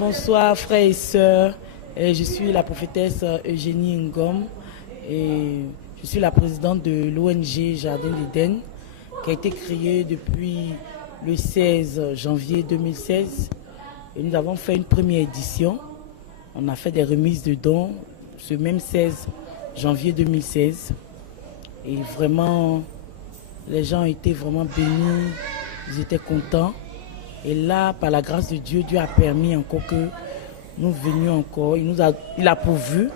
Bonsoir frères et sœurs, je suis la prophétesse Eugénie Ngom et je suis la présidente de l'ONG Jardin d'Éden qui a été créée depuis le 16 janvier 2016 et nous avons fait une première édition. On a fait des remises de dons ce même 16 janvier 2016 et vraiment les gens étaient vraiment bénis, ils étaient contents. Et là, par la grâce de Dieu, Dieu a permis encore que nous venions encore. Il a pourvu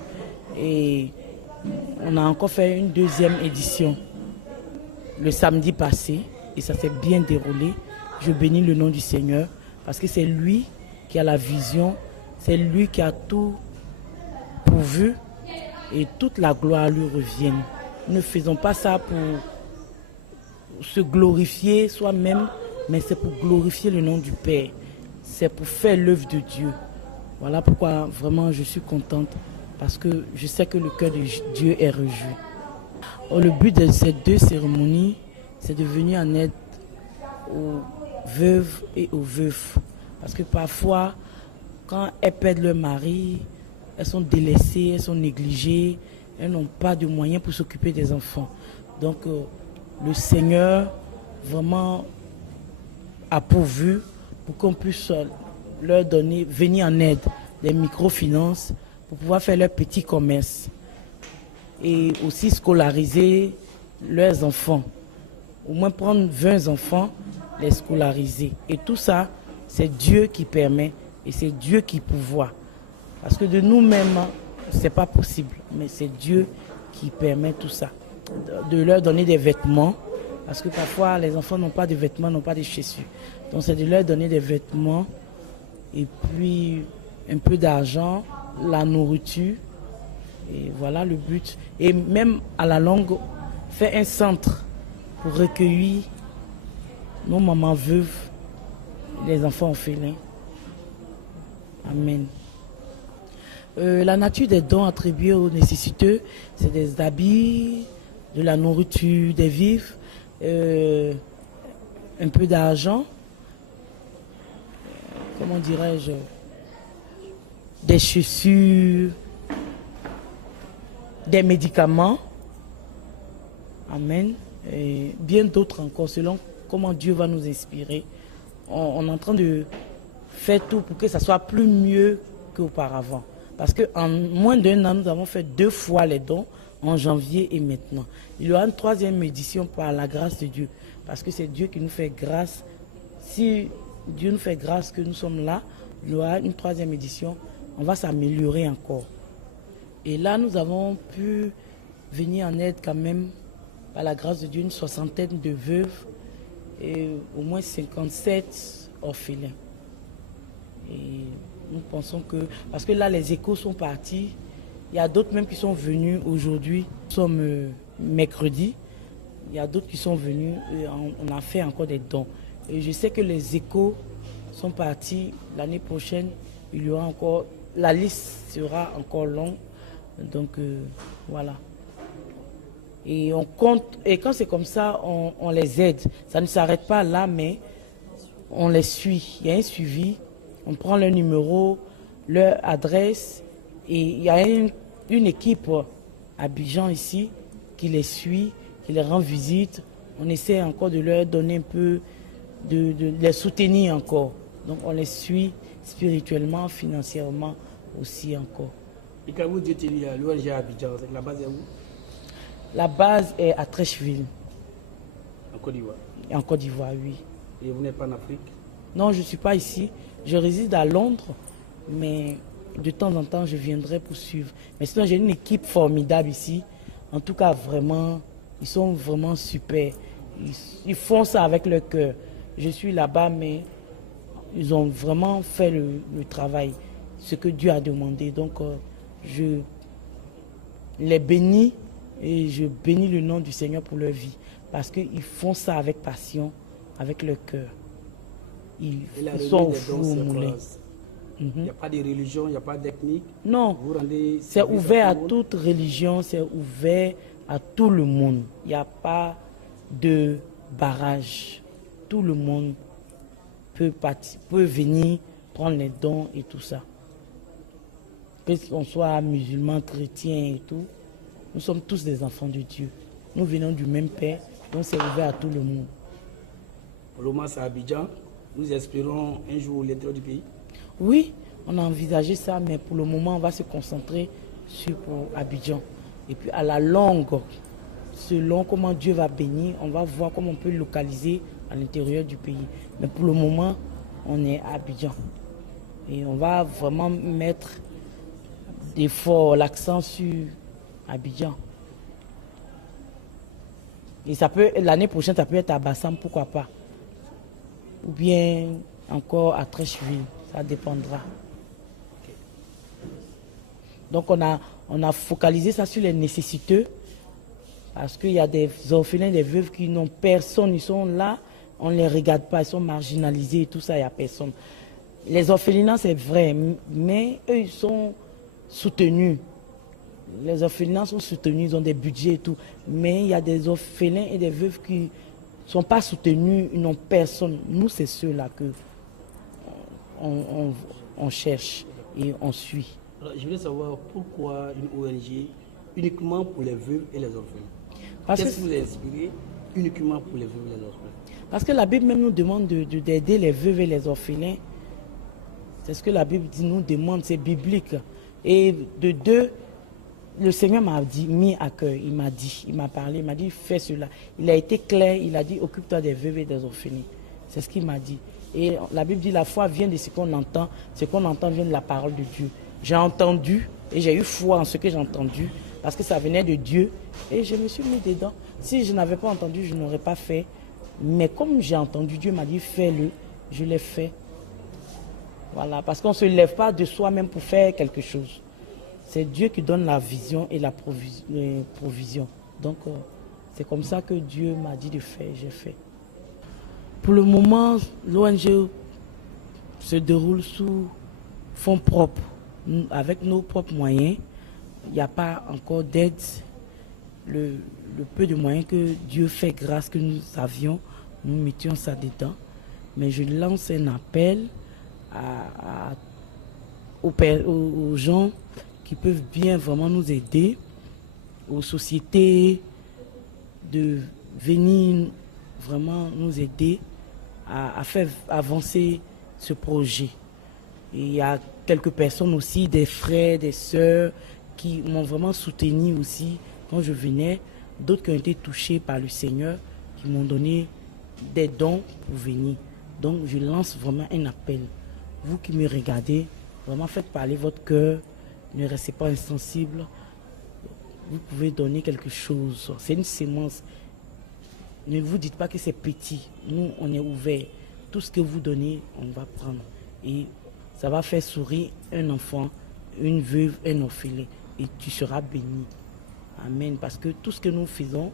et on a encore fait une deuxième édition le samedi passé et ça s'est bien déroulé. Je bénis le nom du Seigneur parce que c'est lui qui a la vision, c'est lui qui a tout pourvu et toute la gloire lui revient. Nous ne faisons pas ça pour se glorifier soi-même, mais c'est pour glorifier le nom du Père. C'est pour faire l'œuvre de Dieu. Voilà pourquoi vraiment je suis contente, parce que je sais que le cœur de Dieu est réjoui. Le but de ces deux cérémonies, c'est de venir en aide aux veuves et aux veufs. Parce que parfois, quand elles perdent leur mari, elles sont délaissées, elles sont négligées, elles n'ont pas de moyens pour s'occuper des enfants. Donc le Seigneur vraiment a pourvu pour qu'on puisse leur donner, venir en aide des microfinances pour pouvoir faire leur petit commerce et aussi scolariser leurs enfants. Au moins prendre 20 enfants, les scolariser. Et tout ça, c'est Dieu qui permet et c'est Dieu qui pourvoit. Parce que de nous-mêmes, c'est pas possible, mais c'est Dieu qui permet tout ça. De leur donner des vêtements, parce que parfois les enfants n'ont pas de vêtements, n'ont pas de chaussures. Donc c'est de leur donner des vêtements et puis un peu d'argent, la nourriture. Et voilà le but. Et même à la longue, faire un centre pour recueillir nos mamans veuves, les enfants orphelins. Amen. La nature des dons attribués aux nécessiteux, c'est des habits, de la nourriture, des vivres, un peu d'argent, comment dirais-je, des chaussures, des médicaments, amen, et bien d'autres encore, selon comment Dieu va nous inspirer. On est en train de faire tout pour que ça soit plus mieux qu'auparavant. Parce qu'en moins d'un an, nous avons fait 2 fois les dons, en janvier et maintenant. Il y aura une 3e édition par la grâce de Dieu. Parce que c'est Dieu qui nous fait grâce. Si Dieu nous fait grâce que nous sommes là, il y aura une 3e édition. On va s'améliorer encore. Et là, nous avons pu venir en aide quand même, par la grâce de Dieu, une 60aine de veuves et au moins 57 orphelins. Et nous pensons que, parce que là les échos sont partis, il y a d'autres même qui sont venus aujourd'hui, nous sommes mercredi, il y a d'autres qui sont venus et on a fait encore des dons. Et je sais que les échos sont partis, l'année prochaine il y aura encore, la liste sera encore longue, donc voilà. Et on compte, et quand c'est comme ça, on les aide. Ça ne s'arrête pas là, mais on les suit, il y a un suivi. On prend leur numéro, leur adresse et il y a une équipe à Abidjan ici qui les suit, qui les rend visite. On essaie encore de leur donner un peu, de les soutenir encore. Donc on les suit spirituellement, financièrement aussi encore. Et quand vous dites l'ONG à Abidjan, la base est où? La base est à Trècheville. En Côte d'Ivoire? En Côte d'Ivoire, oui. Et vous n'êtes pas en Afrique? Non, je ne suis pas ici. Je réside à Londres, mais de temps en temps, je viendrai pour suivre. Mais sinon, j'ai une équipe formidable ici. En tout cas, vraiment, ils sont vraiment super. Ils font ça avec leur cœur. Je suis là-bas, mais ils ont vraiment fait le travail, ce que Dieu a demandé. Donc, je les bénis et je bénis le nom du Seigneur pour leur vie. Parce qu'ils font ça avec passion, avec leur cœur. Ils sont au four au moulin. Il n'y a pas de religion, il n'y a pas d'ethnie. Non, c'est ouvert à toute religion, c'est ouvert à tout le monde. Il n'y a pas de barrage. Tout le monde peut venir prendre les dons et tout ça. Qu'on soit musulman, chrétien et tout, nous sommes tous des enfants de Dieu. Nous venons du même Père, donc c'est ouvert à tout le monde. Pour le moment, c'est à Abidjan. Nous espérons un jour l'intérieur du pays. Oui, on a envisagé ça, mais pour le moment, on va se concentrer sur Abidjan. Et puis à la longue, selon comment Dieu va bénir, on va voir comment on peut localiser à l'intérieur du pays. Mais pour le moment, on est à Abidjan. Et on va vraiment mettre l'accent sur Abidjan. Et ça peut, l'année prochaine, ça peut être à Bassam, pourquoi pas. Ou bien encore à Trècheville, ça dépendra. Donc on a focalisé ça sur les nécessiteux, parce qu'il y a des orphelins, des veuves qui n'ont personne, ils sont là, on ne les regarde pas, ils sont marginalisés et tout ça, il n'y a personne. Les orphelinats, c'est vrai, mais eux, ils sont soutenus. Les orphelinats sont soutenus, ils ont des budgets et tout. Mais il y a des orphelins et des veuves qui ne sont pas soutenus, ils n'ont personne. Nous, c'est ceux-là que on cherche et on suit. Alors, je voulais savoir pourquoi une ONG uniquement pour les veuves et les orphelins. Qu'est-ce qui vous a inspiré uniquement pour les veuves et les orphelins? Parce que la Bible même nous demande d'aider les veuves et les orphelins. C'est ce que la Bible nous demande, c'est biblique. Et de deux, le Seigneur m'a dit, mis à cœur, il m'a parlé, il m'a dit, fais cela. Il a été clair, il a dit, occupe-toi des veuves et des orphelins. C'est ce qu'il m'a dit. Et la Bible dit, la foi vient de ce qu'on entend vient de la parole de Dieu. J'ai entendu et j'ai eu foi en ce que j'ai entendu, parce que ça venait de Dieu, et je me suis mis dedans. Si je n'avais pas entendu, je n'aurais pas fait. Mais comme j'ai entendu, Dieu m'a dit, fais-le, je l'ai fait. Voilà, parce qu'on ne se lève pas de soi-même pour faire quelque chose. C'est Dieu qui donne la vision et la provision. Donc, c'est comme ça que Dieu m'a dit de faire, j'ai fait. Pour le moment, l'ONG se déroule sous fonds propres, avec nos propres moyens. Il n'y a pas encore d'aide. Le peu de moyens que Dieu fait grâce que nous avions, nous mettions ça dedans. Mais je lance un appel aux gens qui peuvent bien vraiment nous aider, aux sociétés, de venir vraiment nous aider à faire avancer ce projet. Et il y a quelques personnes aussi, des frères, des sœurs, qui m'ont vraiment soutenu aussi quand je venais, d'autres qui ont été touchés par le Seigneur, qui m'ont donné des dons pour venir. Donc je lance vraiment un appel. Vous qui me regardez, vraiment faites parler votre cœur, ne restez pas insensible. Vous pouvez donner quelque chose. C'est une sémence. Ne vous dites pas que c'est petit. Nous, on est ouvert. Tout ce que vous donnez, on va prendre. Et ça va faire sourire un enfant, une veuve, un orphelin. Et tu seras béni. Amen. Parce que tout ce que nous faisons,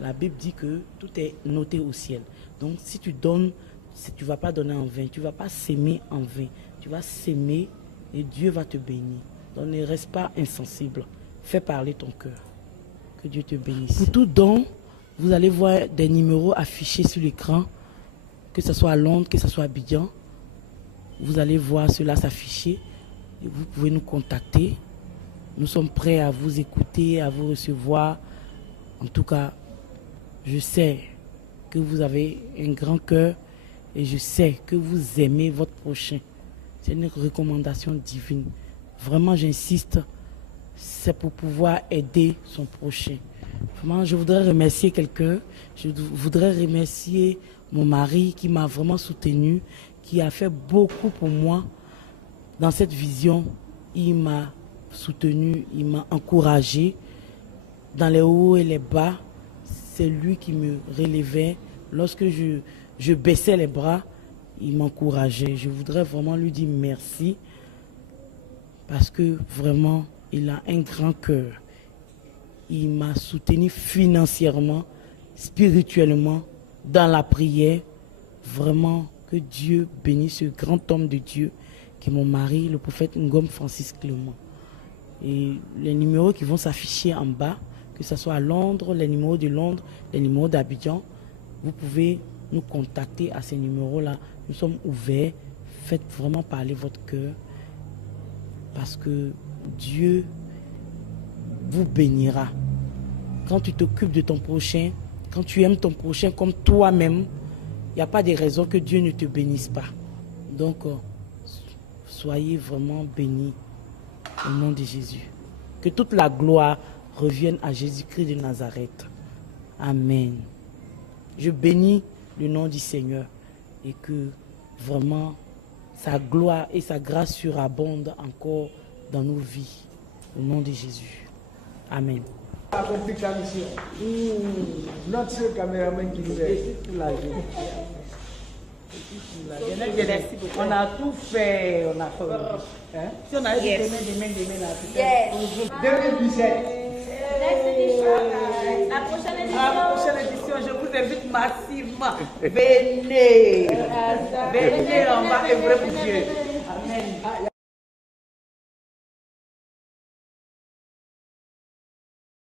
la Bible dit que tout est noté au ciel. Donc si tu donnes, tu ne vas pas donner en vain. Tu ne vas pas s'aimer en vain. Tu vas s'aimer et Dieu va te bénir. Donc ne reste pas insensible. Fais parler ton cœur. Que Dieu te bénisse. Pour tout don, vous allez voir des numéros affichés sur l'écran, que ce soit à Londres, que ce soit à Abidjan. Vous allez voir cela s'afficher et vous pouvez nous contacter. Nous sommes prêts à vous écouter, à vous recevoir. En tout cas, je sais que vous avez un grand cœur et je sais que vous aimez votre prochain. C'est une recommandation divine. Vraiment, j'insiste, c'est pour pouvoir aider son prochain. Vraiment, je voudrais remercier quelqu'un. Je voudrais remercier mon mari qui m'a vraiment soutenu, qui a fait beaucoup pour moi dans cette vision. Il m'a soutenu, il m'a encouragé dans les hauts et les bas. C'est lui qui me relevait. Lorsque je baissais les bras, il m'encourageait. Je voudrais vraiment lui dire merci parce que vraiment, il a un grand cœur. Il m'a soutenu financièrement, spirituellement, dans la prière. Vraiment, que Dieu bénisse ce grand homme de Dieu qui est mon mari, le prophète Ngom Francis Clément. Et les numéros qui vont s'afficher en bas, que ce soit à Londres, les numéros de Londres, les numéros d'Abidjan, vous pouvez nous contacter à ces numéros-là. Nous sommes ouverts. faites vraiment parler votre cœur parce que Dieu vous bénira. Quand tu t'occupes de ton prochain, quand tu aimes ton prochain comme toi-même, il n'y a pas de raison que Dieu ne te bénisse pas. Donc, soyez vraiment bénis au nom de Jésus. Que toute la gloire revienne à Jésus-Christ de Nazareth. Amen. Je bénis le nom du Seigneur et que vraiment sa gloire et sa grâce surabondent encore dans nos vies. Au nom de Jésus. Amen. Accompli ta mission. Notre caméraman qui nous aide. On a tout fait, on a fait. Hein? Si on a eu demain, là. 2017. La prochaine édition, je vous invite massivement. Venez, on va œuvrer pour Dieu.